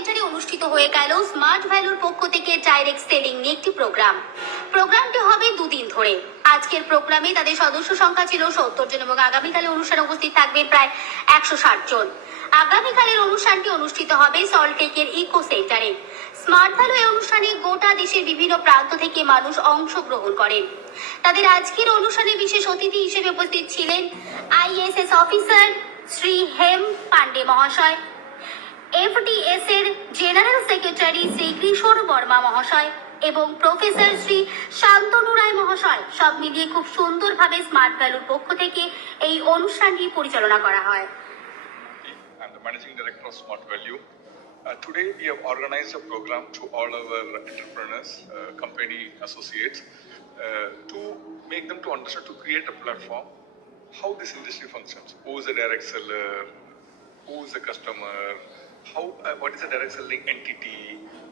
সেন্টারে অনুষ্ঠিত হয়ে গেল স্মার্ট ভ্যালুর পক্ষ থেকে ডাইরেক্ট সেলিং নিয়ে একটি প্রোগ্রামটি হবে দুদিন ধরে। আজকের প্রোগ্রামে তাদের সদস্য সংখ্যা ছিল 70 জন এবং আগামীকালে অনুষ্ঠানে উপস্থিত থাকবে প্রায় 160 জন। আগামীকালের অনুষ্ঠানটি অনুষ্ঠিত হবে সল্টলেকের ইকো সেন্টারে। স্মার্ট ভ্যালু এই অনুষ্ঠানে গোটা দেশের বিভিন্ন প্রান্ত থেকে মানুষ অংশগ্রহণ করেন। তাদের আজকের অনুষ্ঠানে বিশেষ অতিথি হিসেবে উপস্থিত ছিলেন আইএসএস অফিসার শ্রী হেম পান্ডে মহাশয়, এফডিএস এর জেনারেল সেক্রেটারি শ্রী কিশোর বর্মা মহাশয় এবং প্রফেসর শ্রী শান্তনু রায় মহাশয়। সব মিলিয়ে খুব সুন্দরভাবে স্মার্ট ভ্যালুর পক্ষ থেকে এই অনুষ্ঠানটি পরিচালনা করা হয়। I'm the Managing Director of Smart Value. Today we have organized a program to all our entrepreneurs, company associates, to make them to understand, to create a platform, how this industry functions. Who is a direct seller? Who is a customer? What is a direct selling entity?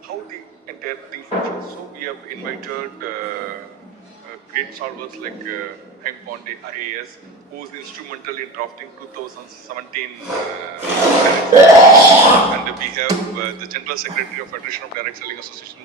How the entire thing functions. So we have invited great solvers like Hank Ponde, IAS, who is instrumental in drafting 2017 and we have the General Secretary of Federation of Direct Selling Association.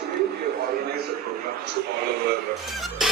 Today we have organized a program to all our